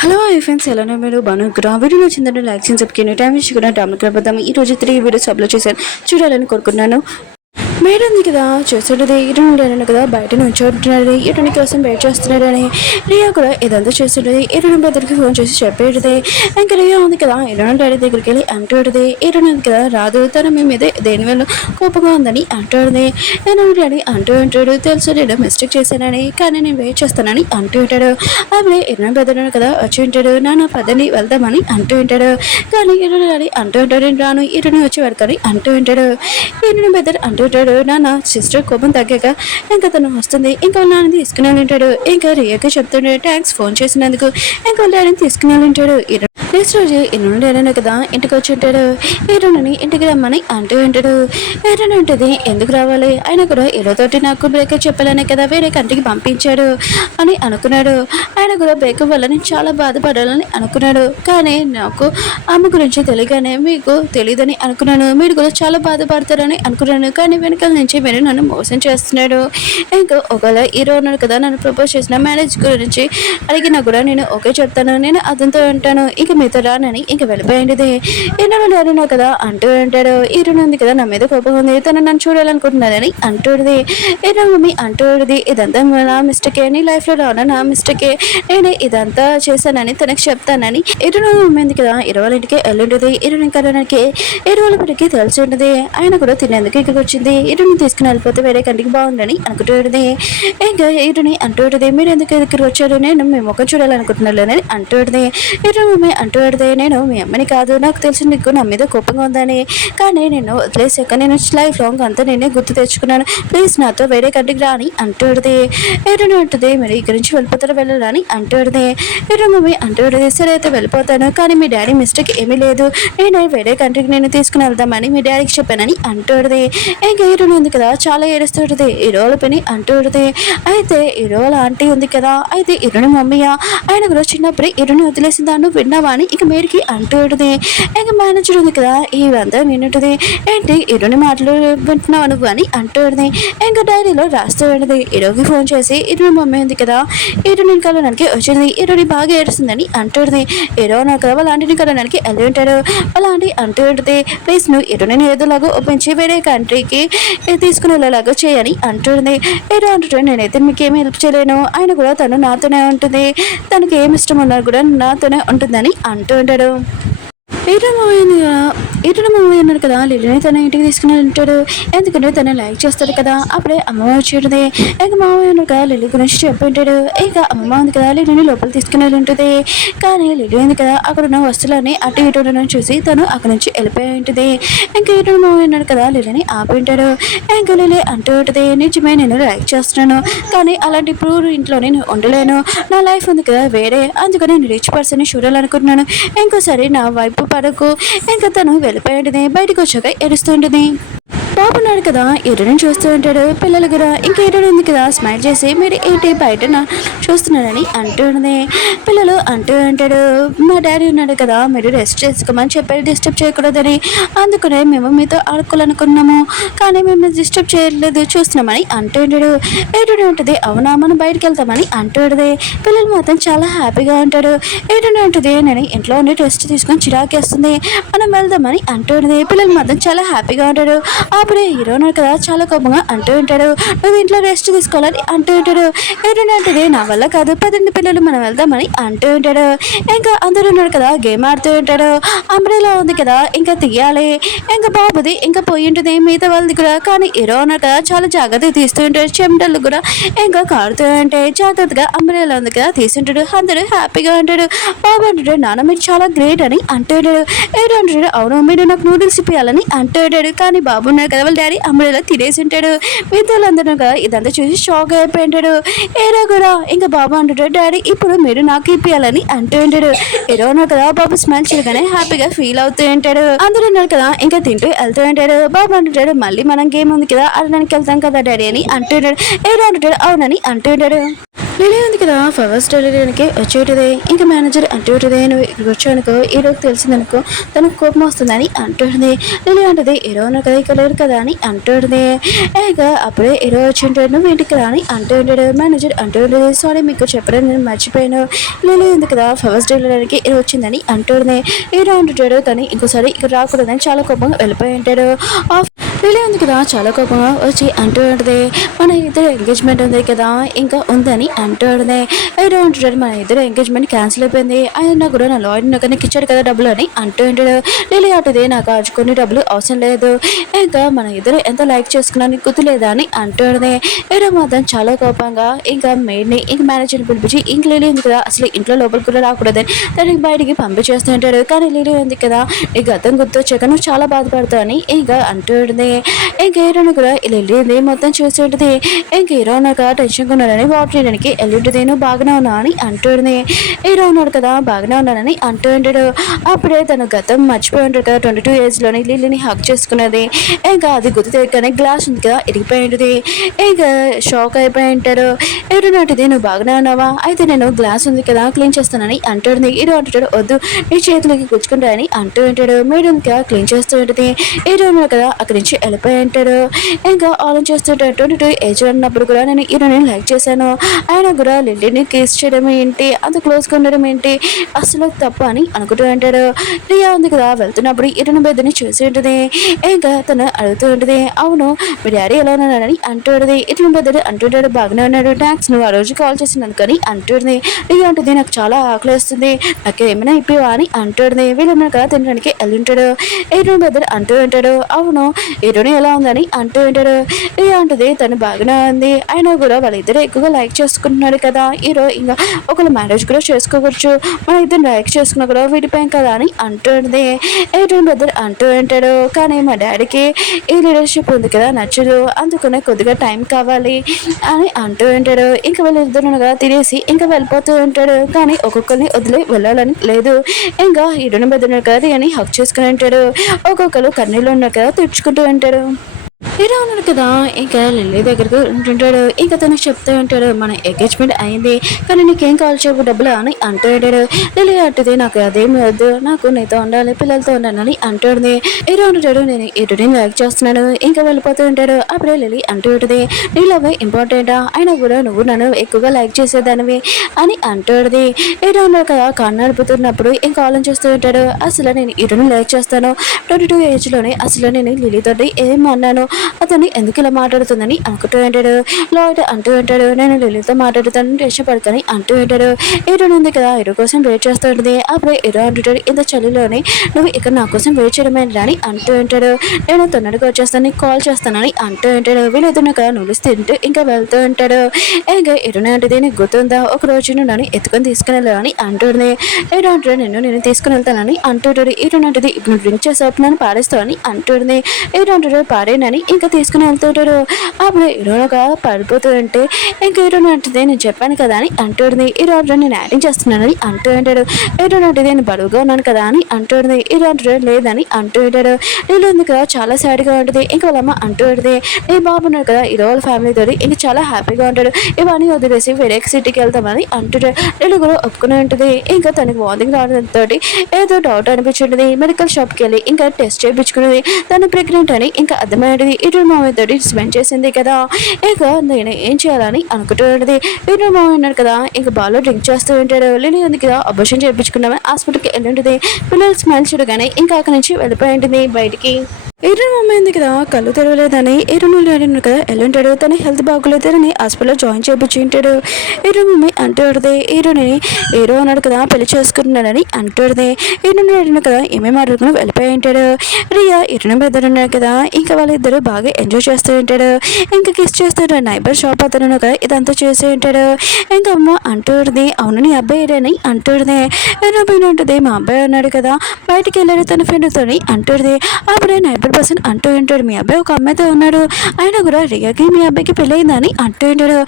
Hello hi friends, ఎలానో మీరు బాగున్నారా? వీడియో నచ్చిందంటే లైక్ చేసి సబ్స్క్రైబ్ టైం వేసుకున్న టామ్ కలపదాం. ఈ రోజు 3 వీడియోస్ అప్లోడ్ చేశాను, చూడాలని కోరుకున్నాను. మేడం ఉంది కదా చేస్తుండేది, ఇటు నుండి కదా బయట నుంచి ఉంటున్నది, ఇటుని కోసం వెయిట్ చేస్తున్నాడని రియా కూడా ఇదంతా చేస్తుండేది. ఇటు బద్దరికి ఫోన్ చేసి చెప్పేది. ఇంకా రియా ఉంది కదా ఇటు డాడీ దగ్గరికి వెళ్ళి అంటూడది. ఇటు ఉంది కదా రాదు, తన మీ మీద దేనివల్ల కోపంగా ఉందని అంటూడది. నేను డాడీ అంటూ ఉంటాడు, తెలుసు నేను మిస్టేక్ చేశానని, కానీ నేను వెయిట్ చేస్తానని అంటూ ఉంటాడు. అప్పుడే ఇటు పెద్దను కదా వచ్చి ఉంటాడు, నాన్న పదని వెళ్దామని అంటూ ఉంటాడు. కానీ ఇటు డాడీ అంటూ ఉంటాడు, రాను ఇటుని వచ్చి వెళ్తాను అంటూ ఉంటాడు. ఇటు పెద్ద అంటూ ఉంటాడు, నాన్న సిస్టర్ కోపం తగ్గాక ఇంకా తను వస్తుంది, ఇంకా నాన్న తీసుకుని ఉంటాడు. ఇంకా రియాకి చెప్తుండే థ్యాంక్స్ ఫోన్ చేసినందుకు. ఇంకా డాడీని తీసుకుని ఉంటాడు. నెక్స్ట్ రోజు ఇల్లు డాడీ కదా ఇంటికి వచ్చి ఉంటాడు. ఈరోని ఇంటికి రమ్మని అంటూ ఉంటాడు. ఏరైనా ఉంటుంది, ఎందుకు రావాలి, ఆయన కూడా ఈరోతోటి నాకు బ్రేకప్ చెప్పాలనే కదా వేరే కంటికి పంపించాడు అని అనుకున్నాడు. ఆయన కూడా బ్రేకప్ వల్ల నేను చాలా బాధపడాలని అనుకున్నాడు. కానీ నాకు అమ్మ గురించి తెలియగానే మీకు తెలియదని అనుకున్నాను, మీరు కూడా చాలా బాధపడతారని అనుకున్నాను. కానీ వెనకాల నుంచి మీరు నన్ను మోసం చేస్తున్నాడు. ఇంకా ఒకవేళ హీరో ఉన్నాడు కదా నన్ను ప్రపోజ్ చేసిన మ్యారేజ్ గురించి అడిగినా కూడా నేను ఓకే చెప్తాను, నేను అతనితో ఉంటాను, ఇక మీతో రానని ఇంక వెళ్ళిపోయింది. ఎన్నో డాడీనా కదా అంటూ ఉంటాడు. హీరో ఉంది కదా నా మీద కోపం ఉంది, తను నన్ను చూడాలనుకుంటున్నారని అంటూడిది. హీరో మమ్మీ అంటూడిది, ఇదంతా నా మిస్టేకే, నీ లైఫ్లో రావడం నా మిస్టేకే, నేను ఇదంతా చేశానని తనకు చెప్తానని హీరో మమ్మీ ఉంది కదా ఇరవై ఇంటికి వెళ్ళింటుంది. ఇరవై కలడానికి ఇరవై పడికి తెలిసి ఉంటుంది. ఆయన కూడా తినేందుకు ఇక్కడికి వచ్చింది. ఇరుని తీసుకుని వెళ్ళిపోతే వేరే కంటికి బాగుందని అనుకుంటుంది. ఇంకా ఇరుని అంటూడిది, మీరు ఎందుకు ఇక్కడికి వచ్చారు, నేను మీ ముఖం చూడాలనుకుంటున్నాను అని అంటూడిది. ఇరు మమ్మీ అంటూడిది, నేను మీ అమ్మని కాదు, నాకు తెలిసి నీకు నా మీద కోపంగా ఉందని, కానీ నేను వదిలేసాక నేను లైఫ్ లాంగ్ అంతా నేనే గుర్తు తెచ్చుకున్నాను, ప్లీజ్ నాతో వేరే కంటికి రాని అంటూడిది. ఇరుని అంటుంది, మీరు ఇక్కడి నుంచి వెళ్ళిపోతారో వెళ్ళాలని అంటూడిది. ఇరు మమ్మీ అంటూడిది, సరే అయితే వెళ్ళిపోతాను, కానీ మీ డాడీ మిస్టేక్ ఏమీ లేదు, నేను వేరే కంట్రీకి నేను తీసుకుని వెళ్దామని మీ డాడీకి చెప్పానని అంటూడిది. ఇంకా హీరోని ఉంది కదా చాలా ఏడుస్తుంటుంది. హీరోల పని అంటూడిది. అయితే హీరోల ఆంటీ ఉంది కదా, అయితే హీరోని మమ్మీయా, ఆయన కూడా చిన్నప్పుడే హీరోని వదిలేసిందా, నువ్వు విన్నావా అని ఇక మీరికి అంటూడిది. ఇంకా మేనేజర్ ఉంది కదా ఇవంతా వింటుంది, ఏంటి హీరోని మాటలు వింటున్నావు నువ్వు అని అంటూడిది. ఇంకా డైరీలో రాస్తూ ఉంటుంది. హీరోకి ఫోన్ చేసి హీరోని మమ్మీ ఉంది కదా హీరోని కలవడానికి వచ్చింది, హీరోని బాగా ఏడుస్తుందని అంటూడిది. హీరో నాకు కదా వాళ్ళ ఆంటీని కలవడానికి వెళ్ళి ఉంటాడు. వాళ్ళ ఆంటీ అంటూ ఉంటుంది, ప్లీజ్ నువ్వు హీరోని ఏదోలాగా ఒప్పించి వేరే కంట్రీకి తీసుకుని వెళ్ళేలాగా చేయని అంటుంది. ఏదో అంటుంటే నేనైతే మీకేమీ హెల్ప్ చేయలేను, ఆయన కూడా తను నాతోనే ఉంటుంది, తనకి ఏమి ఇష్టం ఉన్నా కూడా నాతోనే ఉంటుందని అంటూ ఉంటాడు. ఇటు మూవీ అన్నాడు కదా లిల్లీని తన ఇంటికి తీసుకుని ఉంటాడు, ఎందుకంటే తను లైక్ చేస్తాడు కదా. అప్పుడే అమ్మమ్మ వచ్చేది. ఇంకా మామయ్య అన్నాడు కదా లిల్లీ గురించి చెప్పి ఉంటాడు. ఇంకా అమ్మమ్మ ఉంది కదా లిల్లీని లోపల తీసుకుని వెళ్ళి ఉంటుంది. కానీ లిల్లీ ఉంది కదా అక్కడ ఉన్న వస్తువులన్నీ అటు ఇటు చూసి తను అక్కడ నుంచి వెళ్ళిపోయి ఉంటుంది. ఇంకా ఇటు మామయ్య అన్నాడు కదా లిల్లీని ఆపి ఉంటాడు. ఇంకా లిల్లీ అంటూ ఉంటుంది, నిజమే నేను లైక్ చేస్తున్నాను, కానీ అలాంటి ఇప్పుడు ఇంట్లో నేను ఉండలేను, నా లైఫ్ ఉంది కదా వేరే, అందుకని నేను రిచ్ పర్సన్ని చూడాలనుకుంటున్నాను, ఇంకోసారి నా వైపు పడకు. ఇంకా తను వెళ్ళిపోయింటుంది. బయటకు వచ్చాక ఏడుస్తుంటుంది. బాబు ఉన్నాడు కదా ఎరుని చూస్తూ ఉంటాడు. పిల్లలు కూడా ఇంకా ఎరుడు ఉంది కదా స్మైల్ చేసి మీరు ఏంటి బయట చూస్తున్నారని అంటుంది. పిల్లలు అంటూ ఉంటాడు, మా డాడీ ఉన్నాడు కదా మీరు రెస్ట్ చేసుకోమని చెప్పారు, డిస్టర్బ్ చేయకూడదని, అందుకనే మేము మీతో ఆడుకోవాలనుకున్నాము, కానీ మేము డిస్టర్బ్ చేయలేదు చూస్తున్నామని అంటూ ఉంటాడు. ఎరుడు ఉంటుంది, అవునా మనం బయటకు వెళ్తామని అంటూ ఉంటుంది. పిల్లలు మాత్రం చాలా హ్యాపీగా ఉంటాడు. ఎరుడు ఉంటుంది, నేను ఇంట్లో ఉండి రెస్ట్ తీసుకొని చిరాకేస్తుంది, మనం వెళ్దామని అంటూ ఉంటుంది. పిల్లలు మాత్రం చాలా హ్యాపీగా ఉంటాడు. అప్పుడే హీరోను కదా చాలా కోపంగా అంటూ ఉంటాడు, నువ్వు ఇంట్లో రెస్ట్ తీసుకోవాలని అంటూ ఉంటాడు. ఏంటంటే నా వల్ల కాదు, 10 పిల్లలు మనం వెళ్దామని అంటూ ఉంటాడు. ఇంకా అందరూ ఉన్నాడు కదా గేమ్ ఆడుతూ ఉంటాడు. అంబ్రెలా ఉంది కదా ఇంకా తీయాలి, ఇంకా బాబుది ఇంకా పోయి ఉంటుంది మిగతా వాళ్ళది కూడా, కానీ హీరో ఉన్నాడు కదా చాలా జాగ్రత్తగా తీస్తూ ఉంటాడు. చెమటలు కూడా ఇంకా కారుతూ ఉంటాయి, జాగ్రత్తగా అంబ్రెలా ఉంది కదా తీసుంటాడు. అందరూ హ్యాపీగా ఉంటాడు. బాబు అంటాడు, నాన్న మీరు చాలా గ్రేట్ అని అంటూ ఉంటాడు. ఏంటో అంటాడు, అవును మీరు నాకు నూడిల్స్ ఇప్పియాలని అంటూ ఉంటాడు. కానీ బాబు ఉన్నాడు కదా వాళ్ళ డాడీ అంబ్రెలా తినేసి ఉంటాడు. మిగతా వాళ్ళందరూ కదా ఇదంతా చూసి షాక్ అయిపోయి ఉంటాడు. ఏరో కూడా ఇంకా బాబు అంటాడు, డాడీ ఇప్పుడు మీరు నాకు ఇప్పియాలని అంటూ ఉంటాడు. ఏరో ఉన్నారు కదా బాబు స్మైల్ చేయగానే హ్యాపీగా ఫీల్ అవుతూ ఉంటాడు. అందరూ ఉన్నారు కదా ఇంకా తింటూ వెళ్తూ ఉంటాడు. బాబు అంటాడు, మళ్ళీ మనం గేమ్ ఉంది కదా ఆడడానికి వెళ్తాం కదా డాడీ అని అంటూ ఉంటాడు. ఏరో అంటాడు, అవునని అంటూ ఉంటాడు. లిలీ ఉంది కదా ఫస్ట్ డెలివరీకి వచ్చేటిదే. ఇంకా మేనేజర్ అంటుంటది, నువ్వు ఇక్కడికి వచ్చానుకో ఈరోజు తెలిసిందనుకో తనకు కోపం వస్తుందని అంటుంది. లిలీ అంటది, ఈరోజు కదా ఇక్కడ లేరు కదా అని అంటుంది. ఇక అప్పుడే ఈరోజు వచ్చింటాడు, నువ్వు ఇంటికి రా అని అంటుంటాడు. మేనేజర్ అంటుంటది, సారీ మీకు చెప్పడం నేను మర్చిపోయాను. లిలీ ఉంది కదా ఫస్ట్ డెలివరీకి ఈరోజు వచ్చిందని అంటుంది. ఈరోజు అంటుంటాడు, తను ఇంకోసారి ఇక్కడ రాకూడదని చాలా కోపంగా వెళ్ళిపోయి ఉంటాడు. లిలీ ఉంది కదా చాలా కోపంగా వచ్చి అంటూ ఉంటుంది, మన ఇద్దరు ఎంగేజ్మెంట్ ఉంది కదా ఇంకా ఉందని అంటూ ఉంటుంది. ఏదో అంటాడు, మన ఇద్దరు ఎంగేజ్మెంట్ క్యాన్సిల్ అయిపోయింది, ఆయన కూడా నా లాయర్ నాకు ఇచ్చాడు కదా డబ్బులు అని అంటూ ఉంటాడు. లిలీ అంటుంది, నాకు కొన్ని డబ్బులు అవసరం లేదు, ఇంకా మన ఇద్దరు ఎంత లైక్ చేసుకున్నాను గుర్తులేదా అని అంటూ ఉంటుంది. ఏదో మాత్రం చాలా కోపంగా ఇంకా మెయిడ్ని ఇంక మేనేజర్ని పిలిపించి ఇంక లిలీ ఉంది కదా అసలు ఇంట్లో లోపలికి కూడా రాకూడదని తనకి బయటికి పంపించేస్తూ ఉంటాడు. కానీ లిలీ ఉంది కదా నీ గతం గుర్తొచ్చాక నువ్వు చాలా బాధపడతావు అని ఇంకా అంటూ ఉంటుంది. ఇంక హీరోని కూడా వెళ్ళింది మొత్తం చూసి ఉంటుంది. ఇంక హీరోనక టెన్షన్గా ఉన్నాడని వాటర్ చేయడానికి వెళ్ళింటుంది. నువ్వు బాగానే ఉన్నావు అని అంటుంది. హీరో ఉన్నాడు కదా బాగానే ఉన్నానని అంటూ ఉంటాడు. అప్పుడే తన గతం మర్చిపోయి ఉంటాడు కదా 22 ఏజ్లోని లిల్లీని హక్ చేసుకున్నది. ఇంకా అది గుర్తు తెగగానే గ్లాస్ ఉంది కదా ఇరిగిపోయి ఉంటుంది. ఇంకా షాక్ అయిపోయి ఉంటాడు. హీరో నాటిది, నువ్వు బాగానే ఉన్నావా, అయితే నేను గ్లాస్ ఉంది కదా క్లీన్ చేస్తానని అంటుంది. హీరో అంటాడు, వద్దు నీ చేతులకి గుచ్చుకుంటాయని అంటూ ఉంటాడు. మేడం కదా క్లీన్ చేస్తూ ఉంటుంది. హీరో ఉన్నాడు కదా అక్కడి నుంచి వెళ్ళిపోయి ఉంటాడు. ఇంకా ఆలోచిస్తుంటాడు 22 ఏజ్ ఉన్నప్పుడు కూడా నేను హీరోని లైక్ చేశాను, ఆయన కూడా లిల్లీని కేస్ చేయడం ఏంటి, అంత క్లోజ్గా ఉండడం ఏంటి, అసలు తప్పు అని అనుకుంటూ ఉంటాడు. రియా ఉంది కదా వెళ్తున్నప్పుడు హీరోని బెద్దని చూసి ఉంటుంది. ఇంకా తను అడుగుతూ ఉంటుంది, అవును మీ డాడీ ఎలా ఉన్నాడని అంటుంది. హీరోని బెద్దడు అంటుంటాడు, బాగానే ఉన్నాడు థ్యాంక్స్, నువ్వు ఆ రోజు కాల్ చేసినందుకు అని అంటుంది. రియా అంటుంది, నాకు చాలా ఆకలి వేస్తుంది, నాకు ఏమైనా ఇప్పివా అని అంటుంది. వీళ్ళన్నా కదా తినడానికి వెళ్ళింటాడు. హీరోని బెద్దడు అంటూ ఉంటాడు, అవును హీరోని ఎలా ఉందని అంటూ ఉంటాడు. రియా అంటుంది, తను బాగానే ఉంది, అయినా కూడా వాళ్ళిద్దరు ఎక్కువగా లైక్ చేసుకుంటున్నాడు కదా హీరో, ఇంకా ఒకళ్ళు మ్యారేజ్ కూడా చేసుకోవచ్చు, మన ఇద్దరు లైక్ చేసుకున్నా కూడా విడిపోయాం కదా అని అంటుంది. హీరోని బెద్దడు అంటూ ఉంటాడు, కానీ మా డాడీకి ఈ లీడర్షిప్ ఉంది కదా నచ్చదు, అందుకనే కొద్దిగా టైం కావాలి అని అంటూ ఉంటాడు. ఇంకా వాళ్ళిద్దరు కదా తినేసి ఇంకా వెళ్ళిపోతూ ఉంటాడు. కానీ ఒక్కొక్కరిని వదిలి వెళ్ళాలని లేదు. ఇంకా హీరోని బెద్దడు కదా అని హక్ చేసుకుని ఉంటాడు. ఒక్కొక్కరు కన్నీళ్ళు ఉన్న కదా తెచ్చుకుంటూ ఉంటాడు. హీరో ఉన్నాడు కదా ఇంకా లిల్లీ దగ్గరకు ఉంటుంటాడు. ఇంకా తనకు చెప్తూ ఉంటాడు, మన ఎంగేజ్మెంట్ అయింది కానీ నీకేం కాల్ చెప్పు డబ్బులు అని అంటూ ఉంటాడు. లిల్లీ అంటుంది, నాకు అదేమి వద్దు, నాకు నీతో ఉండాలి పిల్లలతో ఉండాలని అంటుంది. హీరో ఉంటాడు, నేను ఎటుని లైక్ చేస్తున్నాను ఇంకా వెళ్ళిపోతూ ఉంటాడు. అప్పుడే లిల్లీ అంటూ ఉంటుంది, నీ లవ్ ఇంపార్టెంటా, అయినా కూడా నువ్వు నన్ను ఎక్కువగా లైక్ చేసేదానివి అని అంటుంది. హీరో ఉన్నాడు కదా కాళ్ళు నడుపుతున్నప్పుడు ఇంకా ఆలోచిస్తూ ఉంటాడు, అసలు నేను ఇటుని లైక్ చేస్తాను 22 ఏజ్లోనే అసలు నేను లిల్లీతోటి ఏమన్నాను, అతన్ని ఎందుకు ఇలా మాట్లాడుతుందని అనుకుంటూ ఉంటాడు. లాయర్ అంటూ ఉంటాడు, నేను లిల్లీతో మాట్లాడుతాను టెన్షన్ పడుకొని అంటూ ఉంటాడు. హీరో ఉంది కదా హీరో కోసం వెయిట్ చేస్తూ ఉంటుంది. అప్పుడే హీరో అంటుంటాడు, ఇంత చలిలోనే నువ్వు ఇక్కడ నా కోసం వెయిట్ చేయడమే అని అంటూ ఉంటాడు. నేను తొందరగా వచ్చేస్తాను నీకు కాల్ చేస్తానని అంటూ ఉంటాడు. వీళ్ళిద్దరు కదా నువ్వు తింటూ ఇంకా వెళ్తూ ఉంటాడు. ఇంకా హీరోనే అంటుంది, నీకు గుర్తుందా ఒక రోజు నన్ను ఎత్తుకొని తీసుకుని వెళ్ళాలని అంటుంది. హీరో అంటాడు, నేను తీసుకుని వెళ్తానని అంటుంటాడు. హీరో అంటుంది, ఇప్పుడు డ్రింక్ చేసావు నన్ను పాడేస్తావని అంటుంది. హీరో అంటాడు, పాడేనని ఇంకా తీసుకుని వెళ్తుంటాడు. అప్పుడు హీరోగా పడిపోతూ ఉంటే ఇంకా హీరోని అంటుంది, నేను చెప్పాను కదా అని అంటుంది. హీరో నేను యాక్టింగ్ చేస్తున్నానని అంటూ ఉంటాడు. హీరో అంటే నేను బరువుగా ఉన్నాను కదా అని అంటుంది. హీరో అంటాడు, లేదని అంటూ ఉంటాడు. వీళ్ళు ఉంది కదా చాలా సాడ్గా ఉంటుంది. ఇంకా వాళ్ళమ్మ అంటూ ఉంటుంది, నీ బాబు ఉన్నాడు కదా హీరో వాళ్ళ ఫ్యామిలీతో ఇంకా చాలా హ్యాపీగా ఉంటాడు, ఇవన్నీ వదిలేసి వేరే సిటీకి వెళ్తామని అంటుంటాడు. వీళ్ళు కూడా ఒప్పుకుని ఉంటుంది. ఇంకా తనకి వార్నింగ్ రావడంతో ఏదో డౌట్ అనిపించుంటుంది. మెడికల్ షాప్కి వెళ్ళి ఇంకా టెస్ట్ చేయించుకున్నది, తను ప్రెగ్నెంట్ అని ఇంకా అర్థమైనది. ఇటు మామయ్యతో స్పెండ్ చేసింది కదా, ఇక నేను ఏం చేయాలని అనుకుంటూ ఉంటుంది. ఇటు మామయ్య ఉన్నాడు కదా ఇంకా బాగా డ్రింక్ చేస్తూ ఉంటాడు. లిలీ ఉంది కదా అబర్షన్ చేయించుకున్నామని హాస్పిటల్కి వెళ్ళి ఉంటుంది. పిల్లలు స్మైల్ చూడగానే ఇంకా అక్కడి నుంచి వెళ్ళిపోయి ఉంటుంది బయటికి. ఎరుణ్ అమ్మాయింది కదా కళ్ళు తెరవలేదని ఎరుణ్ అడిగినాడు కదా ఎల్లుంటాడు, తన హెల్త్ బాగోలేదని హాస్పిటల్లో జాయిన్ చేయించి ఉంటాడు. ఎరుణ్ మమ్మీ అంటాడుదే హీరోని హీరో అన్నాడు కదా పెళ్లి చేసుకుంటున్నాడని అంటాడుదే. ఎరుణ్ అడిగిన కదా ఏమేమి అడుగుతున్నా వెళ్ళిపోయి ఉంటాడు. రియా ఎరుణ్ బెద్దరు ఉన్నాడు కదా ఇంకా వాళ్ళిద్దరు బాగా ఎంజాయ్ చేస్తూ ఉంటాడు. ఇంకా కిస్ చేస్తాడు. నైబర్ షాప్ అతను కదా ఇదంతా చేస్తూ ఉంటాడు. ఇంకా అమ్మ అంటాడుది, అవును నీ అబ్బాయి అని అంటాడుదే. ఎరుణ్ ఉంటుంది, మా అబ్బాయి ఉన్నాడు కదా బయటికి వెళ్ళాడు తన ఫ్రెండ్తో అంటాడుది. అప్పుడే నైబర్ 100% అంటూ ఉంటాడు. మీ అబ్బాయి ఒక అమ్మాయితో ఉన్నాడు, అయినా కూడా రియాకి మీ అబ్బాయికి పెళ్ళయిందని అంటూ ఉంటాడు.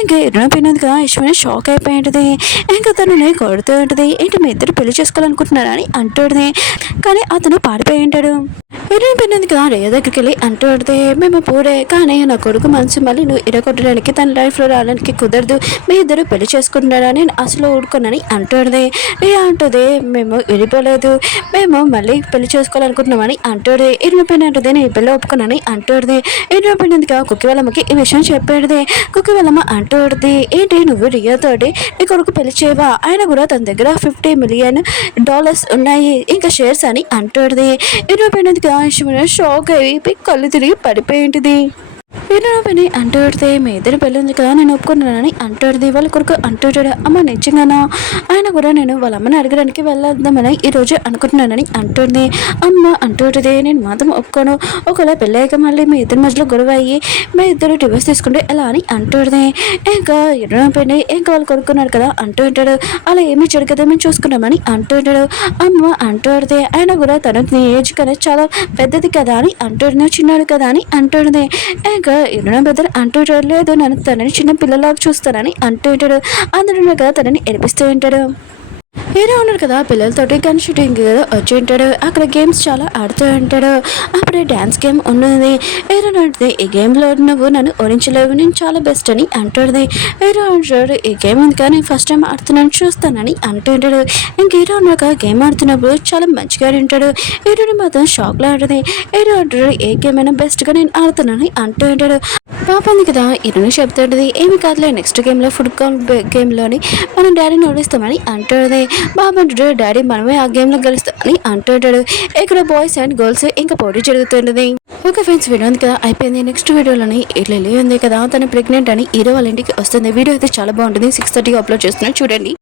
ఇంకా ఇరిగిపోయినందుకు ఐశ్వర్య షాక్ అయిపోయి ఉంటుంది. ఇంకా తనని కొడుతూ ఉంటుంది. ఏంటి మీ ఇద్దరు పెళ్లి చేసుకోవాలనుకుంటున్నారని అంటుంది. కానీ అతను పారిపోయి ఉంటాడు. ఇరిగిపోయినందుకు రియా దగ్గరికి వెళ్ళి అంటూ ఉంటుంది, మేము పూరే కానీ నా కొడుకు మనసు మళ్ళీ నువ్వు ఇరగొట్టడానికి తన లైఫ్లో రావడానికి కుదరదు, మీ ఇద్దరు పెళ్లి చేసుకుంటున్నారని అసలు ఊడుకున్నాని అంటుంది. రియా అంటుంది, మేము విడిపోలేదు, మేము మళ్ళీ పెళ్లి చేసుకోవాలనుకుంటున్నామని అంటుంది. ఇరిగిపోయినట్టుది నేను ఈ పెళ్ళి ఒప్పుకున్నాని అంటుంది. ఇరిగిపోయినందుకు కుక్కి వాళ్ళమ్మకి ఈ విషయం చెప్పేది. కుక్కి వాళ్ళమ్మ అంటుంది, ఏంటి నువ్వు రియాతోటి నీ కొడుకు పెళ్లి చేయవా, ఆయన కూడా తన దగ్గర $50 మిలియన్ ఉన్నాయి ఇంకా షేర్స్ అని అంటుంది. ఇరిగిపోయినందుకు ఐశ్వర్య షాక్ అయిపోయి కళ్ళు తిరిగి పడిపోయింది. పని అంటుడితే మీ ఇద్దరు పెళ్ళి ఉంది కదా నేను ఒప్పుకున్నానని అంటుడిది. వాళ్ళ కొడుకు అంటుంటాడు, అమ్మ నిజంగానా, ఆయన కూడా నేను వాళ్ళ అమ్మని అడగడానికి వెళ్ళొద్దామని ఈరోజు అనుకుంటున్నానని అంటుంది. అమ్మ అంటుంటుంది, నేను మాత్రం ఒప్పుకోను, ఒకవేళ పెళ్ళాక మళ్ళీ మీ ఇద్దరి మధ్యలో గొడవ అయ్యి మీ ఇద్దరు డివోర్స్ తీసుకుంటే ఎలా అని అంటుంది. ఇంకా పని ఇంకా వాళ్ళు కొడుకున్నారు కదా అంటూ ఉంటాడు, అలా ఏమీ జరగదు మేము చూసుకున్నామని అంటుంటాడు. అమ్మ అంటుంది, ఆయన కూడా తన ఏజ్ కదా చాలా పెద్దది కదా అని అంటున్నాడు, చిన్నాడు కదా అని అంటుంది. ఇంకా ఇరుణ బెదర్ అంటూ లేదు, నన్ను తనని చిన్న పిల్లలాగా చూస్తానని అంటూ ఉంటాడు. అందరూ కదా తనని ఏడిపిస్తూ ఉంటాడు. హీరో ఉన్నాడు కదా పిల్లలతోటి గన్ షూటింగ్ వచ్చి ఉంటాడు. అక్కడ గేమ్స్ చాలా ఆడుతూ ఉంటాడు. అప్పుడే డ్యాన్స్ గేమ్ ఉన్నది. హీరో అంటే ఈ గేమ్లో నువ్వు నన్ను ఓడించలేవు, నేను చాలా బెస్ట్ అని అంటుంది. హీరో అంటాడు, ఈ గేమ్ ఉంది కానీ ఫస్ట్ టైం ఆడుతున్నాను చూస్తానని అంటూ ఉంటాడు. ఇంక హీరో ఉన్నాక గేమ్ ఆడుతున్నప్పుడు చాలా మంచిగా ఉంటాడు. హీరోని మాత్రం షాక్లో ఆడుతుంది. హీరో అంటాడు, ఏ గేమ్ అయినా బెస్ట్గా నేను ఆడుతున్నానని అంటూ ఉంటాడు. పాప ఉంది కదా ఇరుని చెప్తుంటుంది, ఏమి కాదులే నెక్స్ట్ గేమ్లో ఫుట్బాల్ గేమ్లోని మనం డాడీని ఓడిస్తామని అంటుంది. బాబా అంటాడు, డాడీ మనమే ఆ గేమ్లో గెలుస్తామని అంటుంటాడు. ఇక్కడ బాయ్స్ అండ్ గర్ల్స్ ఇంకా పోటీ జరుగుతుంటుంది. ఓకే ఫ్రెండ్స్, వీడియో ఉంది కదా అయిపోయింది. నెక్స్ట్ వీడియోలోని ఇట్లా ఉంది కదా తను ప్రెగ్నెంట్ అని హీరో వాళ్ళ ఇంటికి వస్తుంది. వీడియో అయితే చాలా బాగుంటుంది. 6:30 అప్లోడ్ చేస్తున్నాను చూడండి.